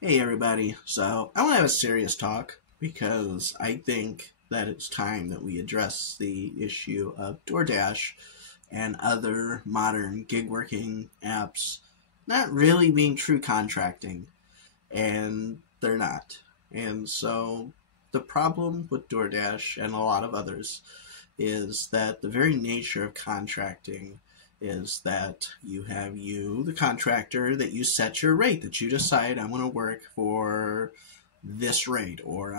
Hey everybody, so I want to have a serious talk because I think that it's time that we address the issue of Doordash and other modern gig working apps not really being true contracting, and they're not. And so the problem with Doordash and a lot of others is that the very nature of contracting is that you, the contractor, that you set your rate, that you decide I want to work for this rate, or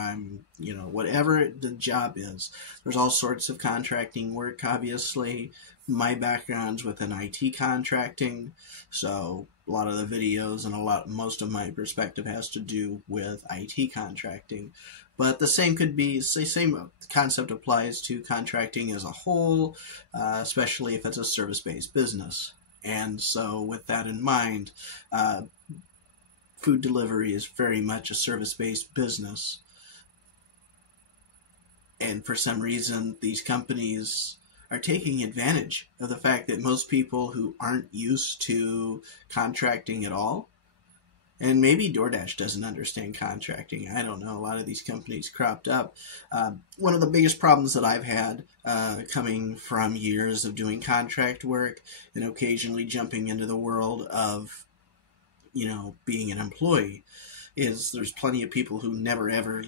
whatever the job is. There's all sorts of contracting work, obviously. My background's within IT contracting, so a lot of the videos and most of my perspective has to do with IT contracting. But the same concept applies to contracting as a whole, especially if it's a service-based business. And so with that in mind, food delivery is very much a service-based business. And for some reason, these companies are taking advantage of the fact that most people who aren't used to contracting at all, and maybe Doordash doesn't understand contracting. I don't know. A lot of these companies cropped up. One of the biggest problems that I've had coming from years of doing contract work and occasionally jumping into the world of, being an employee is there's plenty of people who never ever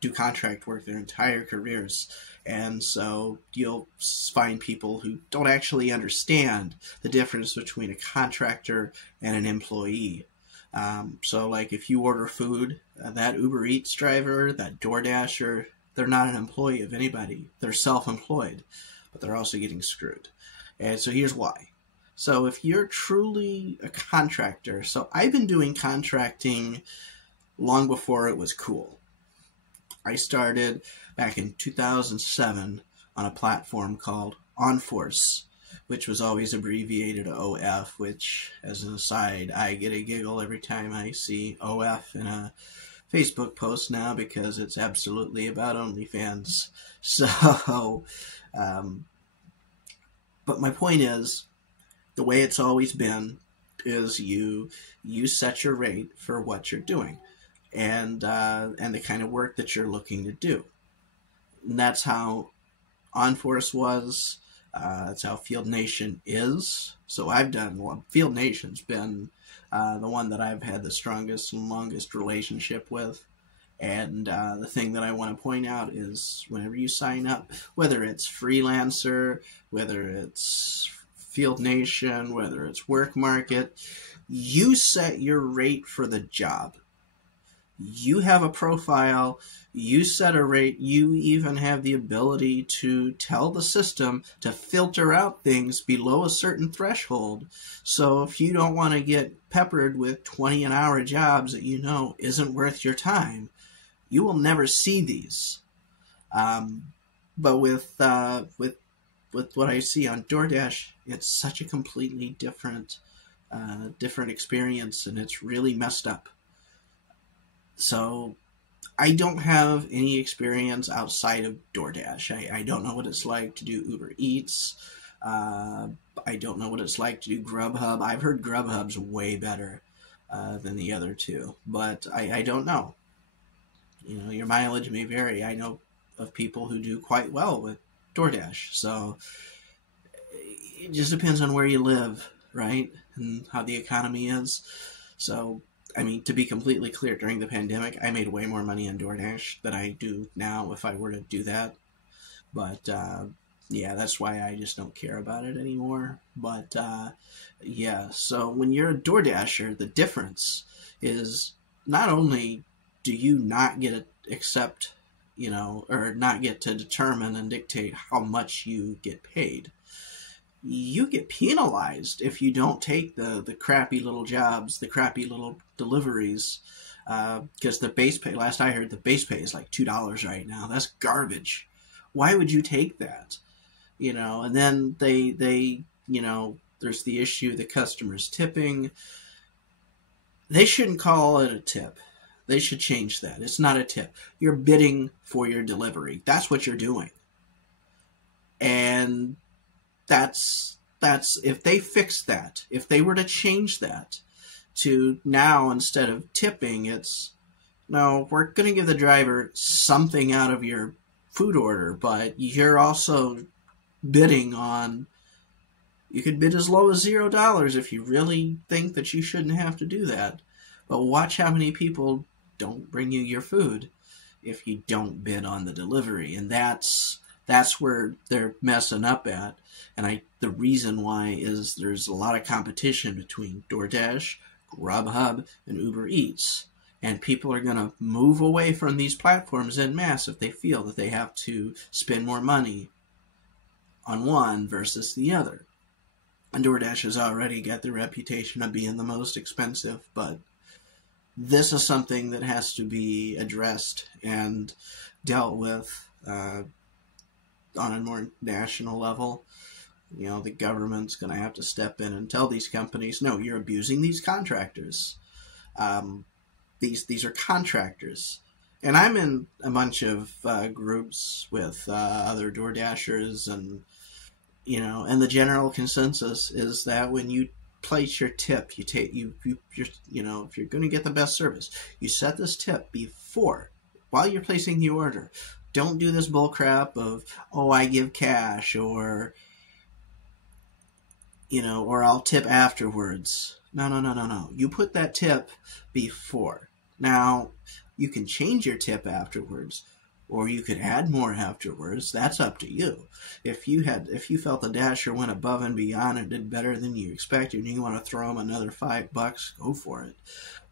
do contract work their entire careers. And so you'll find people who don't actually understand the difference between a contractor and an employee. So like if you order food, that Uber Eats driver, that DoorDasher, they're not an employee of anybody. They're self-employed, but they're also getting screwed. And so here's why. So if you're truly a contractor, so I've been doing contracting long before it was cool. I started back in 2007 on a platform called OnForce, which was always abbreviated OF, which, as an aside, I get a giggle every time I see OF in a Facebook post now because it's absolutely about OnlyFans. So, but my point is, the way it's always been is you set your rate for what you're doing and the kind of work that you're looking to do. And that's how OnForce was. That's how Field Nation is. So Field Nation's been the one that I've had the strongest and longest relationship with. And the thing that I want to point out is whenever you sign up, whether it's Freelancer, whether it's Field Nation, whether it's Work Market, you set your rate for the job. You have a profile, you set a rate, you even have the ability to tell the system to filter out things below a certain threshold. So if you don't want to get peppered with 20 an hour jobs that you know isn't worth your time, you will never see these. But with what I see on Doordash, it's such a completely different experience, and it's really messed up. So I don't have any experience outside of Doordash. I don't know what it's like to do Uber Eats. I don't know what it's like to do Grubhub. I've heard Grubhub's way better than the other two, but I don't know. Your mileage may vary. I know of people who do quite well with Doordash. So it just depends on where you live, right? And how the economy is. So to be completely clear, during the pandemic, I made way more money on Doordash than I do now if I were to do that. But, yeah, that's why I just don't care about it anymore. But, yeah, so when you're a DoorDasher, the difference is not only do you not get to accept, or not get to determine and dictate how much you get paid, you get penalized if you don't take the crappy little jobs, the crappy little deliveries, because the base pay, last I heard, the base pay is like $2 right now. That's garbage. Why would you take that? And then they there's the issue, the customer's tipping. They shouldn't call it a tip. They should change that. It's not a tip. You're bidding for your delivery. That's what you're doing. And that's if they fix that, if they were to change that to now, instead of tipping, it's, no, we're going to give the driver something out of your food order, but you're also bidding on, you could bid as low as $0 if you really think that you shouldn't have to do that. But watch how many people don't bring you your food if you don't bid on the delivery. And that's where they're messing up at. And the reason why is there's a lot of competition between DoorDash, Grubhub, and Uber Eats. And people are going to move away from these platforms en masse if they feel that they have to spend more money on one versus the other. And DoorDash has already got the reputation of being the most expensive, but this is something that has to be addressed and dealt with on a more national level. You know, the government's going to have to step in and tell these companies, no, you're abusing these contractors. These are contractors. And I'm in a bunch of groups with other DoorDashers, and you know, and the general consensus is that when you place your tip, you know, if you're going to get the best service, you set this tip while you're placing the order. Don't do this bull crap of, oh, I give cash, or you know, or I'll tip afterwards. No. You put that tip before. Now, you can change your tip afterwards, or you could add more afterwards. That's up to you. If you felt the Dasher went above and beyond and did better than you expected, and you want to throw them another $5, go for it.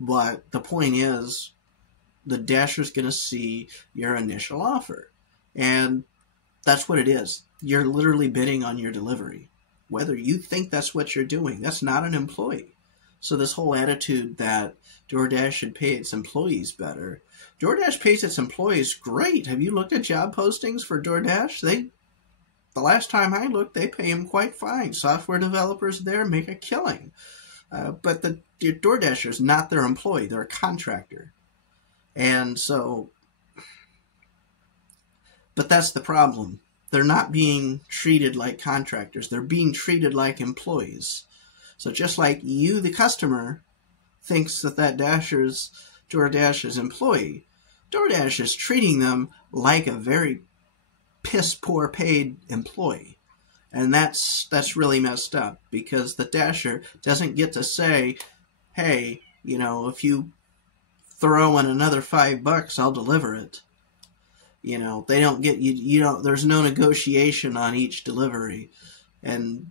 But the point is, the Dasher's going to see your initial offer, and that's what it is. You're literally bidding on your delivery. Whether you think that's what you're doing, that's not an employee. So this whole attitude that DoorDash should pay its employees better. DoorDash pays its employees great. Have you looked at job postings for DoorDash? The last time I looked, they pay them quite fine. Software developers there make a killing. But the DoorDasher is not their employee. They're a contractor. And so, but that's the problem. They're not being treated like contractors. They're being treated like employees. So just like you, the customer, thinks that DoorDash's employee, DoorDash is treating them like a very piss-poor paid employee. And that's really messed up, because the Dasher doesn't get to say, hey, you know, if you throw in another $5, I'll deliver it. You know, they don't get you don't, there's no negotiation on each delivery. And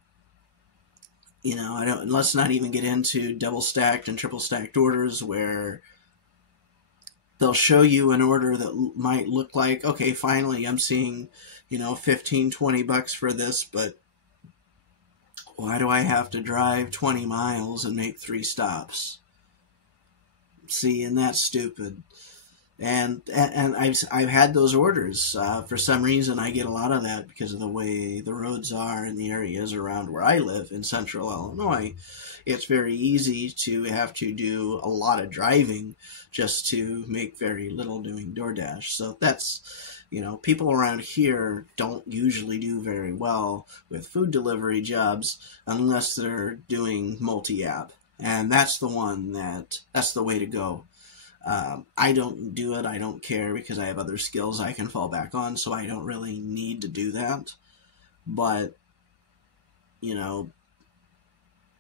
you know, let's not even get into double stacked and triple stacked orders where they'll show you an order that might look like, okay, finally I'm seeing, you know, $15-20 for this, but why do I have to drive 20 miles and make 3 stops? See, and that's stupid. And I've had those orders. For some reason, I get a lot of that because of the way the roads are in the areas around where I live in central Illinois. It's very easy to have to do a lot of driving just to make very little doing DoorDash. So that's, you know, people around here don't usually do very well with food delivery jobs unless they're doing multi-app. And that's the way to go. I don't do it. I don't care, because I have other skills I can fall back on, so I don't really need to do that. But, you know,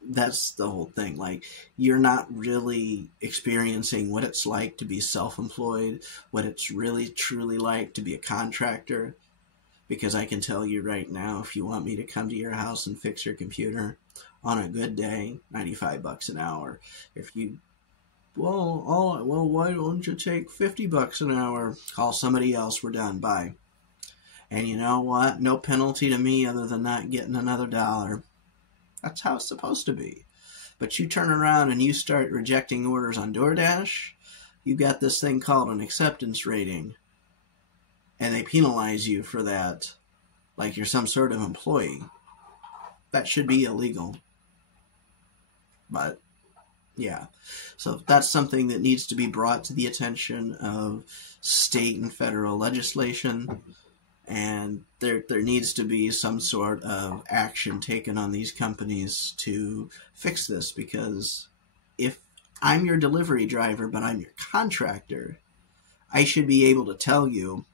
that's the whole thing. Like, you're not really experiencing what it's like to be self-employed, what it's really truly like to be a contractor. Because I can tell you right now, if you want me to come to your house and fix your computer on a good day, $95 an hour. If you why don't you take $50 an hour? Call somebody else. We're done. Bye. And you know what? No penalty to me other than not getting another $1. That's how it's supposed to be. But you turn around and you start rejecting orders on DoorDash, you got this thing called an acceptance rating. And they penalize you for that like you're some sort of employee. That should be illegal. But yeah, so that's something that needs to be brought to the attention of state and federal legislation, and there needs to be some sort of action taken on these companies to fix this, because if I'm your delivery driver, but I'm your contractor. I should be able to tell you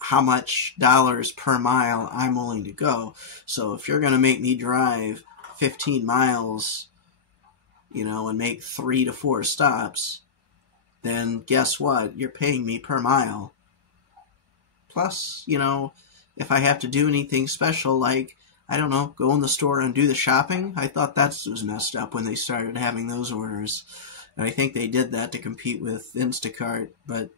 how much dollars per mile I'm willing to go. So if you're going to make me drive 15 miles, and make 3 to 4 stops, then guess what? You're paying me per mile. Plus, if I have to do anything special, like, I don't know, go in the store and do the shopping, I thought that was messed up when they started having those orders. And I think they did that to compete with Instacart, but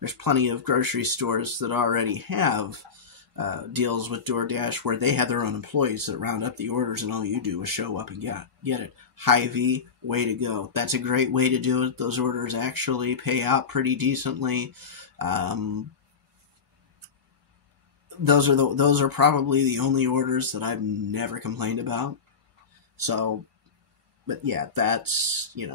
there's plenty of grocery stores that already have deals with Doordash where they have their own employees that round up the orders, and all you do is show up and get it. Hy-Vee, way to go. That's a great way to do it. Those orders actually pay out pretty decently. Those are probably the only orders that I've never complained about. So, but yeah, that's, you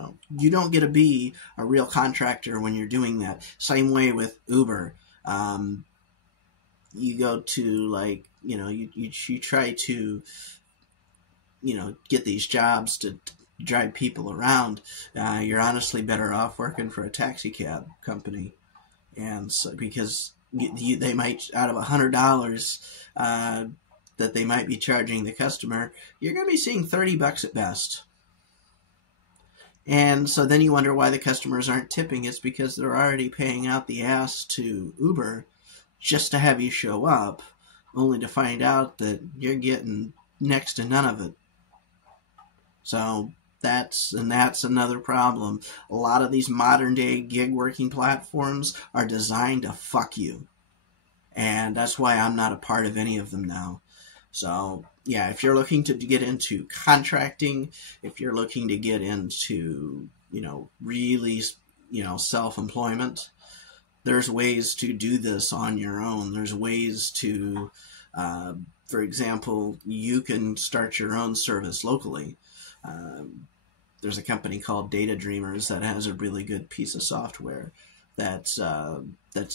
don't get to be a real contractor when you're doing that. Same way with Uber. You go to, like, you try to, get these jobs to drive people around. You're honestly better off working for a taxi cab company. And so, because they might, out of $100 that they might be charging the customer, you're going to be seeing $30 at best. And so then you wonder why the customers aren't tipping. It's because they're already paying out the ass to Uber just to have you show up, only to find out that you're getting next to none of it. So that's another problem. A lot of these modern day gig working platforms are designed to fuck you. And that's why I'm not a part of any of them now. So yeah, if you're looking to get into contracting, if you're looking to get into, really, self-employment, there's ways to do this on your own. There's ways to, for example, you can start your own service locally. There's a company called Data Dreamers that has a really good piece of software that's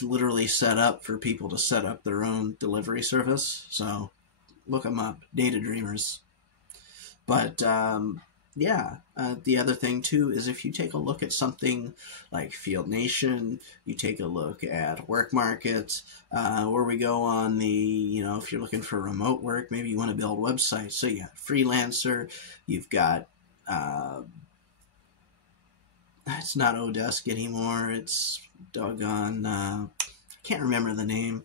literally set up for people to set up their own delivery service. So look them up, Data Dreamers. But the other thing too is if you take a look at something like Field Nation, you take a look at Work Market, where we go on the, if you're looking for remote work, maybe you want to build websites. So you got Freelancer, you've got, it's not Odesk anymore, it's doggone, I can't remember the name.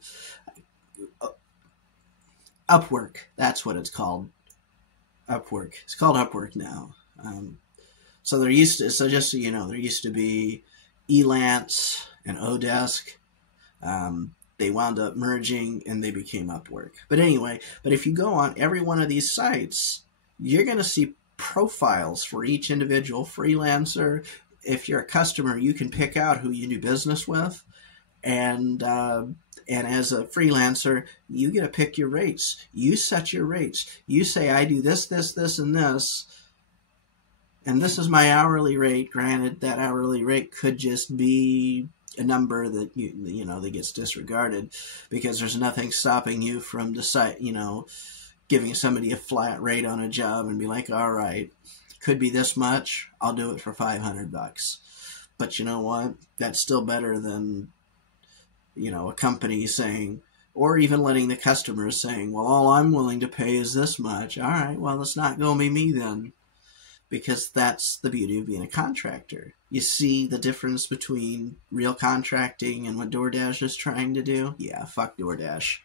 Upwork, that's what it's called. Upwork. It's called Upwork now. So just so you know, there used to be Elance and Odesk. They wound up merging and they became Upwork. But anyway, if you go on every one of these sites, you're going to see profiles for each individual freelancer. If you're a customer, you can pick out who you do business with. And as a freelancer, you get to pick your rates. You set your rates. You say, I do this, this, this, and this. And this is my hourly rate. Granted, that hourly rate could just be a number that, that gets disregarded because there's nothing stopping you from giving somebody a flat rate on a job and be like, all right, could be this much. I'll do it for $500. But you know what? That's still better than, a company saying, or even letting the customers saying, well, all I'm willing to pay is this much. All right, well, it's not going to be me then. Because that's the beauty of being a contractor. You see the difference between real contracting and what Doordash is trying to do? Yeah, fuck Doordash.